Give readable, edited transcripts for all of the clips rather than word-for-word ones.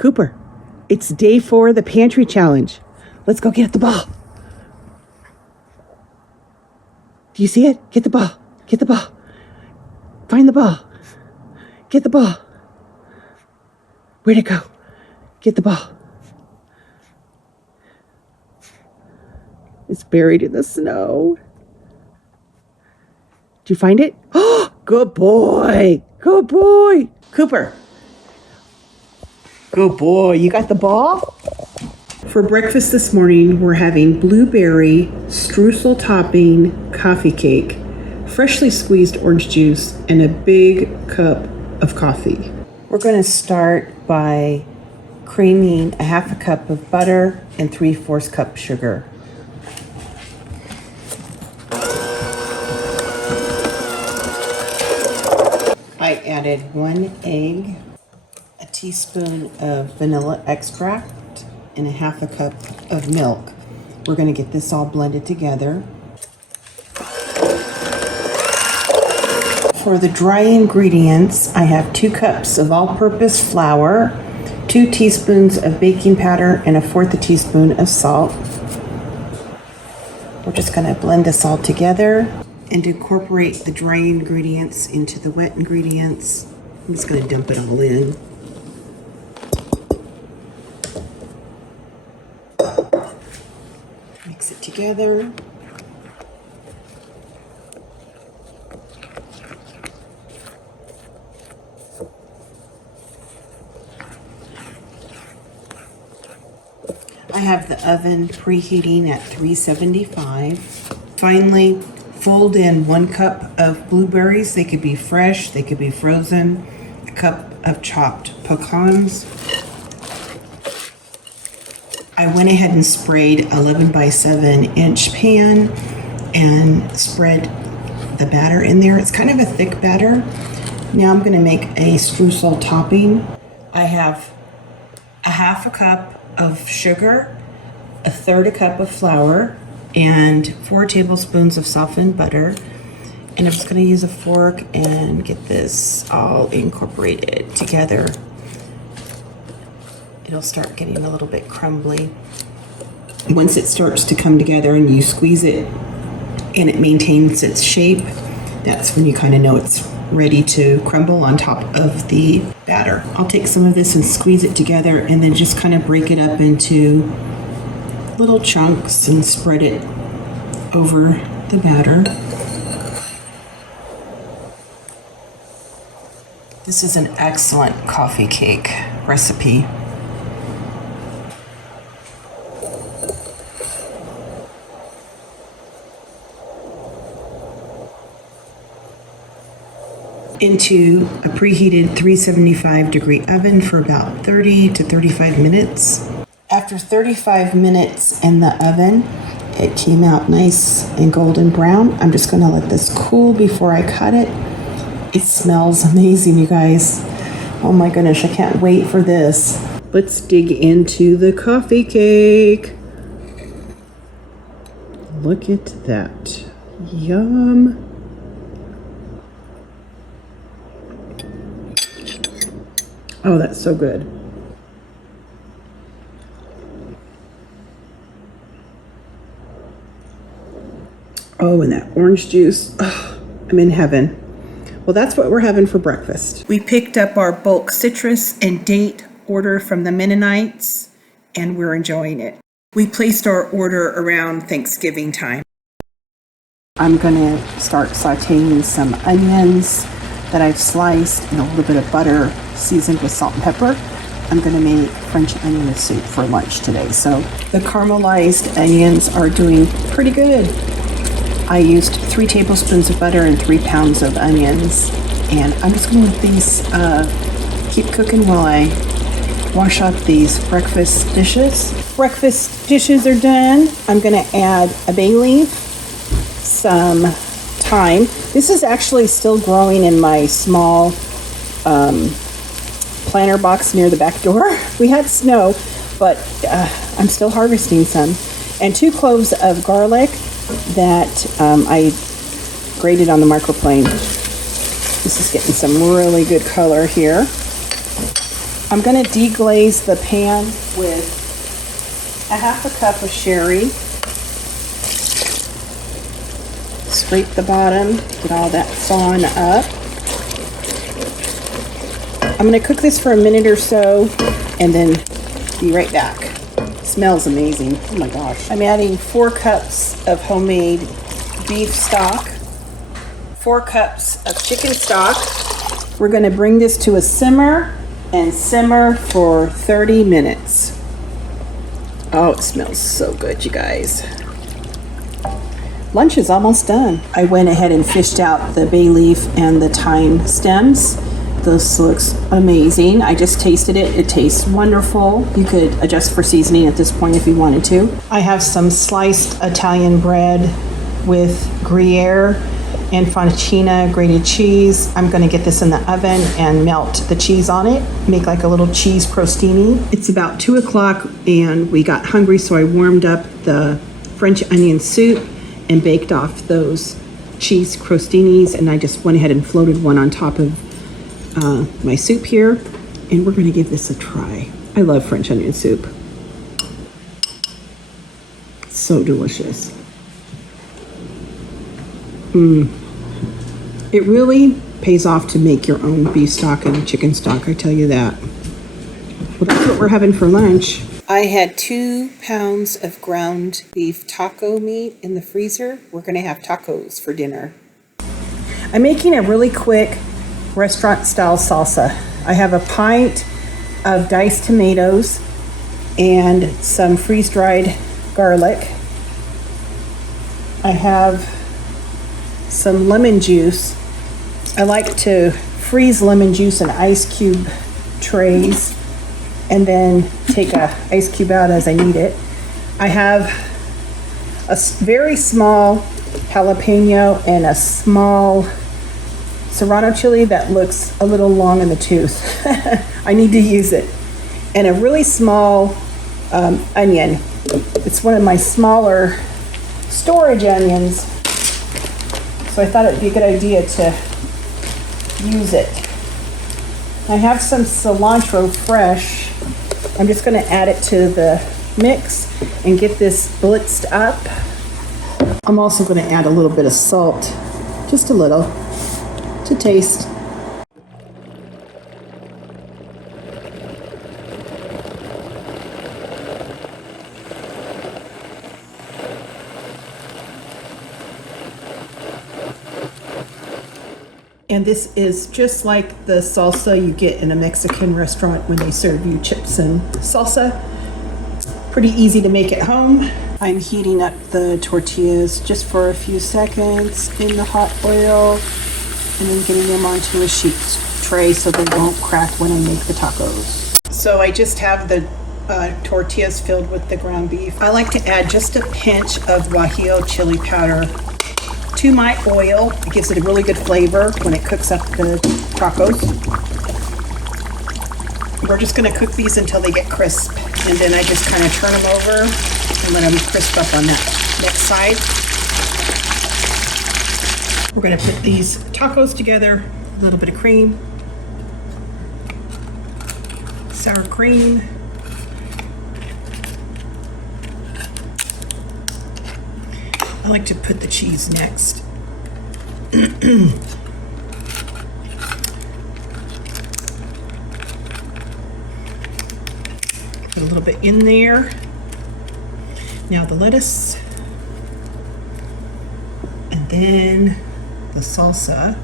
Cooper, it's day 4 of the Pantry challenge. Let's go get the ball. Do you see it? Get the ball. Get the ball. Find the ball. Get the ball. Where'd it go? Get the ball. It's buried in the snow. Did you find it? Oh, good boy. Good boy. Cooper. Good boy. You got the ball? For breakfast this morning, we're having blueberry streusel topping coffee cake, freshly squeezed orange juice, and a big cup of coffee. We're going to start by creaming a half a cup of butter and 3/4 cup sugar. I added 1 egg, a teaspoon of vanilla extract, and a half a cup of milk. We're going to get this all blended together. For the dry ingredients, I have 2 cups of all-purpose flour, 2 teaspoons of baking powder, and 1/4 teaspoon of salt. We're just going to blend this all together and incorporate the dry ingredients into the wet ingredients. I'm just going to dump it all in. Mix it together. I have the oven preheating at 375. Finally, fold in 1 cup of blueberries. They could be fresh, they could be frozen. A cup of chopped pecans. I went ahead and sprayed 11 by 7 inch pan and spread the batter in there. It's kind of a thick batter. Now I'm going to make a streusel topping. I have a half a cup of sugar, 1/3 cup of flour, and 4 tablespoons of softened butter. And I'm just going to use a fork and get this all incorporated together. It'll start getting a little bit crumbly. Once it starts to come together and you squeeze it and it maintains its shape, that's when you kind of know it's ready to crumble on top of the batter. I'll take some of this and squeeze it together and then just kind of break it up into little chunks and spread it over the batter. This is an excellent coffee cake recipe. Into a preheated 375 degree oven for about 30 to 35 minutes. After 35 minutes in the oven, it came out nice and golden brown. I'm just going to let this cool before I cut it. It smells amazing, you guys. Oh my goodness, I can't wait for this. Let's dig into the coffee cake. Look at that. Yum. Oh, that's so good. Oh, and that orange juice. Oh, I'm in heaven. Well, that's what we're having for breakfast. We picked up our bulk citrus and date order from the Mennonites, and we're enjoying it. We placed our order around Thanksgiving time. I'm gonna start sauteing some onions that I've sliced and a little bit of butter seasoned with salt and pepper. I'm gonna make French onion soup for lunch today. So the caramelized onions are doing pretty good. I used 3 tablespoons of butter and 3 pounds of onions. And I'm just gonna let these keep cooking while I wash up these breakfast dishes. Breakfast dishes are done. I'm gonna add a bay leaf, some thyme. This is actually still growing in my small planter box near the back door. We had snow, but I'm still harvesting some. And 2 cloves of garlic that I grated on the microplane. This is getting some really good color here. I'm going to deglaze the pan with a half a cup of sherry. Scrape the bottom, get all that thawing up. I'm going to cook this for a minute or so and then be right back. It smells amazing. Oh my gosh. I'm adding 4 cups of homemade beef stock, 4 cups of chicken stock. We're going to bring this to a simmer and simmer for 30 minutes. Oh, it smells so good, you guys. Lunch is almost done. I went ahead and fished out the bay leaf and the thyme stems. This looks amazing. I just tasted it. It tastes wonderful. You could adjust for seasoning at this point if you wanted to. I have some sliced Italian bread with gruyere and focaccia grated cheese. I'm going to get this in the oven and melt the cheese on it, make like a little cheese crostini. It's about 2 o'clock and we got hungry, so I warmed up the French onion soup and baked off those cheese crostinis, and I just went ahead and floated one on top of my soup here, and we're going to give this a try. I love French onion soup. It's so delicious. It really pays off to make your own beef stock and chicken stock, I tell you that. Well, that's what we're having for lunch. I had 2 pounds of ground beef taco meat in the freezer. We're going to have tacos for dinner. I'm making a really quick restaurant-style salsa. I have a pint of diced tomatoes and some freeze-dried garlic. I have some lemon juice. I like to freeze lemon juice in ice cube trays and then take a ice cube out as I need it. I have a very small jalapeno and a small serrano chili that looks a little long in the tooth. I need to use it. And a really small onion. It's one of my smaller storage onions, so I thought it'd be a good idea to use it. I have some cilantro fresh. I'm just going to add it to the mix and get this blitzed up. I'm also going to add a little bit of salt, just a little, to taste. And this is just like the salsa you get in a Mexican restaurant when they serve you chips and salsa. Pretty easy to make at home. I'm heating up the tortillas just for a few seconds in the hot oil and then getting them onto a sheet tray so they won't crack when I make the tacos. So I just have the tortillas filled with the ground beef. I like to add just a pinch of guajillo chili powder to my oil. It gives it a really good flavor when it cooks up the tacos. We're just going to cook these until they get crisp, and then I just kind of turn them over and let them crisp up on that next side. We're going to put these tacos together, a little bit of cream, sour cream, I like to put the cheese next. Put a little bit in there. Now the lettuce, and then the salsa,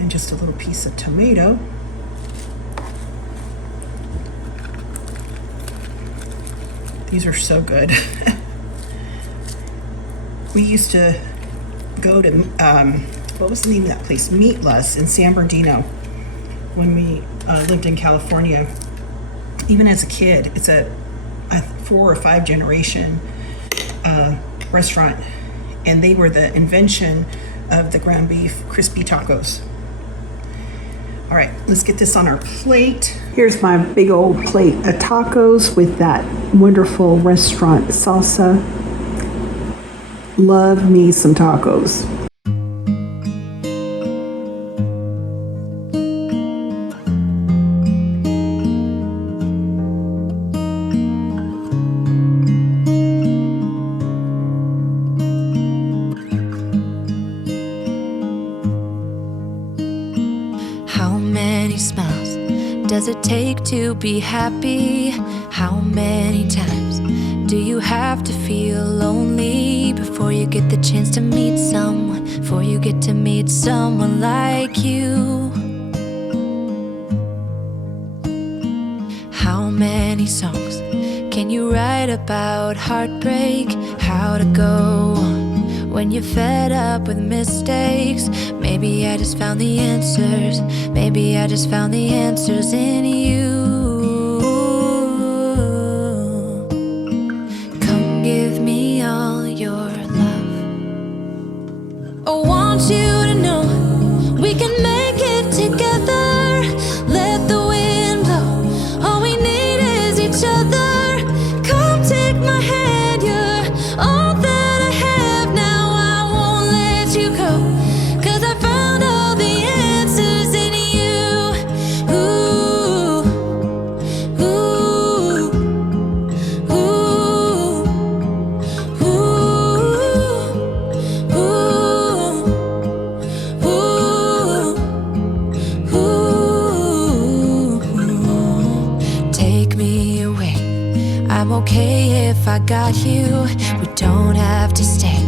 and just a little piece of tomato. These are so good. We used to go to, what was the name of that place? Meatless in San Bernardino when we lived in California. Even as a kid, it's a 4 or 5 generation restaurant, and they were the invention of the ground beef crispy tacos. All right, let's get this on our plate. Here's my big old plate of tacos with that wonderful restaurant salsa. Love me some tacos. does it take to be happy? How many times do you have to feel lonely before you get the chance to meet someone, before you get to meet someone like you? How many songs can you write about heartbreak? How to go on when you're fed up with mistakes? Maybe I just found the answers. Maybe I just found the answers in you. Come give me all your love. I want you to know we can make it together. Let the wind blow. All we need is each other. Come take my hand, you're all that I have now. I won't let you go, 'cause I found all the answers in you. Ooh, ooh, ooh, ooh, ooh. Take me away. I'm okay if I got you. We don't have to stay.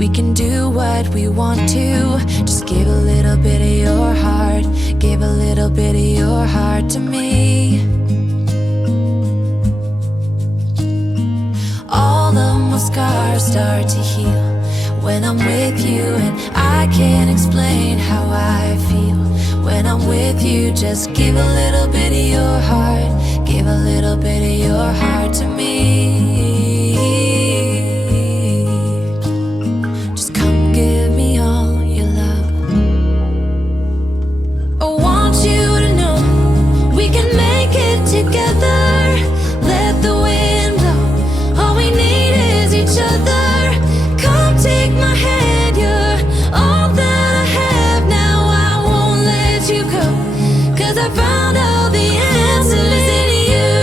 We can do what we want to. Just give a little bit of your heart. Give a little bit of your heart to me. All of my scars start to heal when I'm with you, and I can't explain how I feel when I'm with you. Just give a little bit of your heart. Give a little bit of your heart to me. Just come give me all your love. I want you to know we can make it together. Let the wind blow. All we need is each other. Come take my hand, you're all that I have now. I won't let you go, 'cause I found all the answers in you.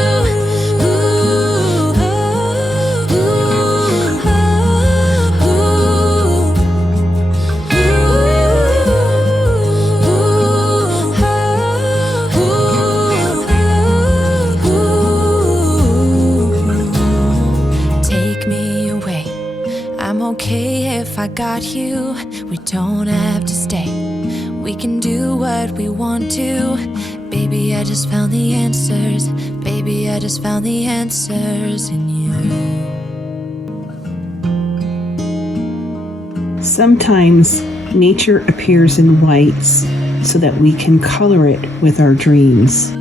Ooh, ooh, ooh, ooh. Take me away. I'm okay if I got you. We don't have to stay. We can do what we want to. Baby, I just found the answers. Baby, I just found the answers in you. Sometimes nature appears in whites so that we can color it with our dreams.